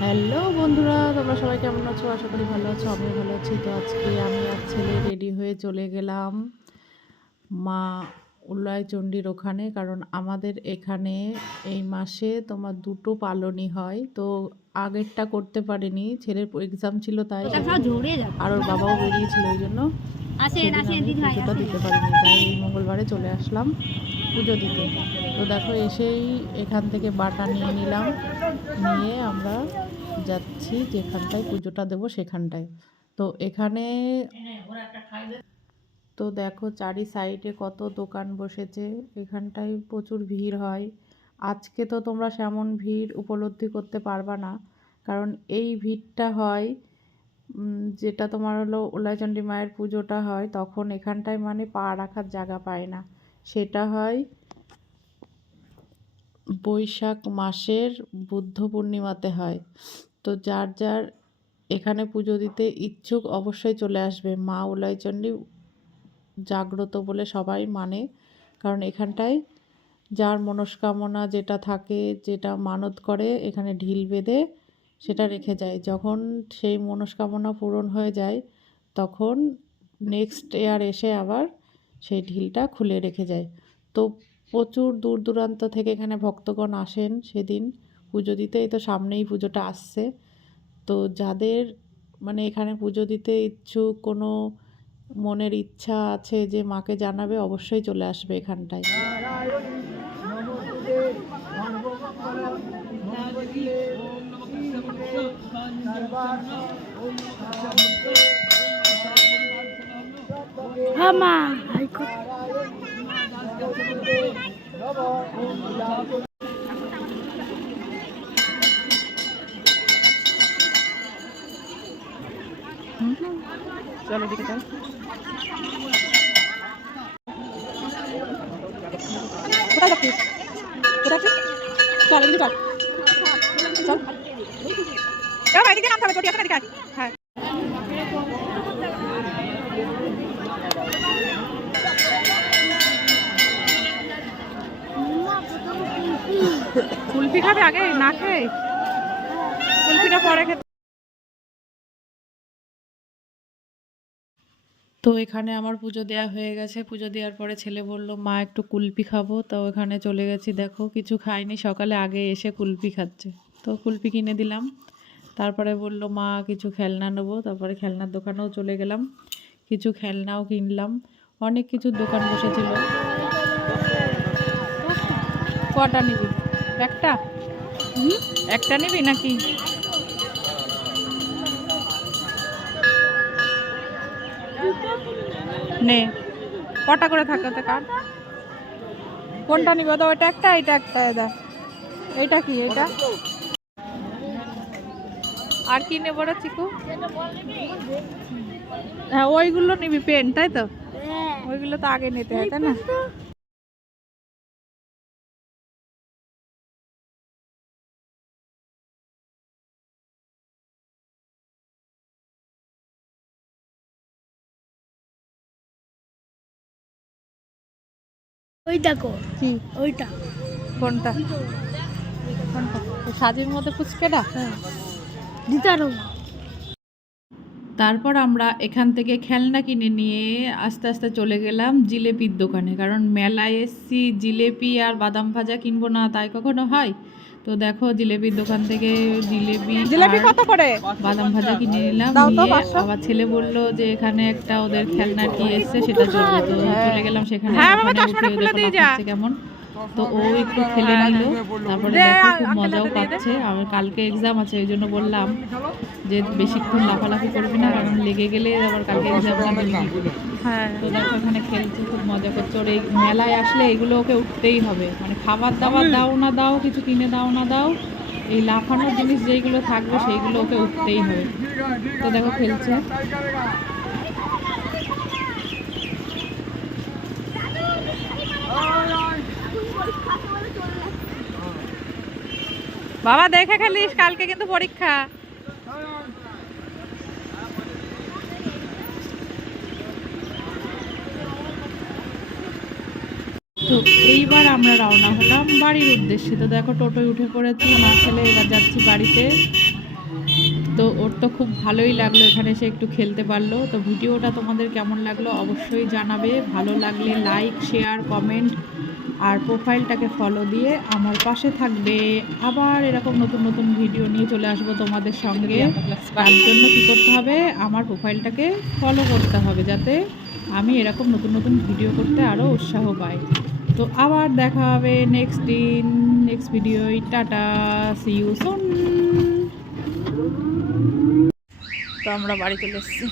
Hello বন্ধুরা, তোমরা সবাই কেমন আছো? আশা করি ভালো আছো। আমিও ভালো আছি। তো আজকে আমি আর ছেলে রেডি হয়ে চলে গেলাম মা উল্লায় চণ্ডীর ওখানে। কারণ আমাদের এখানে এই মাসে তোমার দুটো পালনি হয়। তো আগেরটা করতে পারিনি, ছেলের এক্সাম ছিল তাই, আর ওর বাবাও বেরিয়েছিল, ওই জন্য সেদিন আমি পুজোটা দিতে পারিনি। তাই এই মঙ্গলবারে চলে আসলাম পুজো দিতে। তো দেখো এসেই এখান থেকে বাটা নিয়ে নিলাম, নিয়ে আমরা যাচ্ছি যেখানটায় পুজোটা দেবো সেখানটায়। তো এখানে তো দেখো চারি সাইডে কত দোকান বসেছে, এখানটায় প্রচুর ভিড় হয়। আজকে তো তোমরা সেমন ভিড় উপলব্ধি করতে পারবা না, কারণ এই ভিড়টা হয় যেটা তোমার হলো উলাচণ্ডী মায়ের পুজোটা হয় তখন এখানটায় মানে পা রাখার জায়গা পায় না। সেটা হয় বৈশাখ মাসের বুদ্ধ পূর্ণিমাতে হয়। তো যার যার এখানে পুজো দিতে ইচ্ছুক অবশ্যই চলে আসবে। মা উলাইচণ্ডী জাগ্রত বলে সবাই মানে, কারণ এখানটায় যার মনস্কামনা যেটা থাকে, যেটা মানত করে এখানে ঢিল বেঁধে সেটা রেখে যায়। যখন সেই মনস্কামনা পূরণ হয়ে যায় তখন নেক্সট ইয়ার এসে আবার সেই ঢিলটা খুলে রেখে যায়। তো প্রচুর দূর দূরান্ত থেকে এখানে ভক্তগণ আসেন সেদিন পুজো দিতে। এই তো সামনেই পুজোটা আসছে। তো যাদের মানে এখানে পুজো দিতে ইচ্ছুক, কোনো মনের ইচ্ছা আছে যে মাকে জানাবে, অবশ্যই চলে আসবে এখানটায়। চলো দিকে চল। কোথায় যাচ্ছিস? কোথায় যাচ্ছিস? চল এদিকে চল, চল। এদিকে নামতে হবে, চটি আছে না, এদিকে আয়। হ্যাঁ, কুলফি খাবে আগে না খেয়ে? কুলফিটা পরে খেতে। তো এখানে আমার পুজো দেওয়া হয়ে গেছে। পুজো দেওয়ার পরে ছেলে বলল মা একটু কুলফি খাবো। তো এখানে চলে গেছি, দেখো কিছু খাইনি, সকালে আগে এসে কুলফি খাচ্ছে। তো কুলফি কিনে দিলাম। তারপরে বলল মা কিছু খেলনা নেবো। তারপরে খেলনার দোকানেও চলে গেলাম, কিছু খেলনাও কিনলাম। অনেক কিছু দোকান বসেছিল। কটা নিবি? একটা? একটা নিবি নাকি? নে, কটা করে থাকে ওতে কার? কোনটা নিবে? তো ওইটা একটা, এটা একটা, এদা এইটা কি? এটা আর কি নেব রে চিকু? হ্যাঁ ওইগুলো নিবি, পেন তাই তো? ওইগুলো তো আগে নিতে হয় তাই না? ওই দেখো কি ওইটা কোনটা? কোনটা? সাজির মধ্যে ফুচকেটা? দিতে পারো না। তারপর আমরা এখান থেকে খেলনা কিনে নিয়ে আস্তে আস্তে চলে গেলাম জিলেপির দোকানে, কারণ মেলায় এসছি, জিলেপি আর বাদাম ভাজা কিনবো না তাই কখনো হয়? তো দেখো জিলেপির দোকান থেকে জিলেপি কত করে বাদাম ভাজা কিনে নিলাম। নিয়ে আবার ছেলে বলল যে এখানে একটা ওদের খেলনা কি এসছে সেটা চলবে। তো চলে গেলাম সেখানে। কেমন তো ও একটু খেলে নিল। তারপরে দেখো খুব মজাও পাচ্ছে। আমার কালকে এক্সাম আছে, ওই জন্য বললাম যে বেশিক্ষণ লাফালাফি করবি না, কারণ লেগে গেলে আবার কালকে এক্সামটা দিবি। হ্যাঁ, তো দেখো এখানে খেলছে, খুব মজা করছে। ওর এই মেলায় আসলে এগুলো ওকে উঠতেই হবে, মানে খাবার দাবার দাও না দাও, কিছু কিনে দাও না দাও, এই লাফানোর জিনিস যেইগুলো থাকবে সেইগুলো ওকে উঠতেই হবে। তো দেখো খেলছে। বাবা দেখে খেলিস, কালকে কিন্তু পরীক্ষা। তো এইবার আমরা রওনা হলাম বাড়ির উদ্দেশ্যে। তো দেখো টোটোয় উঠে পড়েছি মা ছেলে, এবার যাচ্ছি বাড়িতে। তো ওর তো খুব ভালোই লাগলো, এখানে এসে একটু খেলতে পারলো। তো ভিডিওটা তোমাদের কেমন লাগলো অবশ্যই জানাবে। ভালো লাগলে লাইক, শেয়ার, কমেন্ট আর প্রোফাইলটাকে ফলো দিয়ে আমার পাশে থাকবে। আবার এরকম নতুন নতুন ভিডিও নিয়ে চলে আসবো তোমাদের সঙ্গে। তার জন্য কী করতে হবে, আমার প্রোফাইলটাকে ফলো করতে হবে, যাতে আমি এরকম নতুন নতুন ভিডিও করতে আরও উৎসাহ পাই। তো আবার দেখা হবে নেক্সট দিন, next video. Tata, see you soon. তো আমরা বাড়ি চলে এসেছি।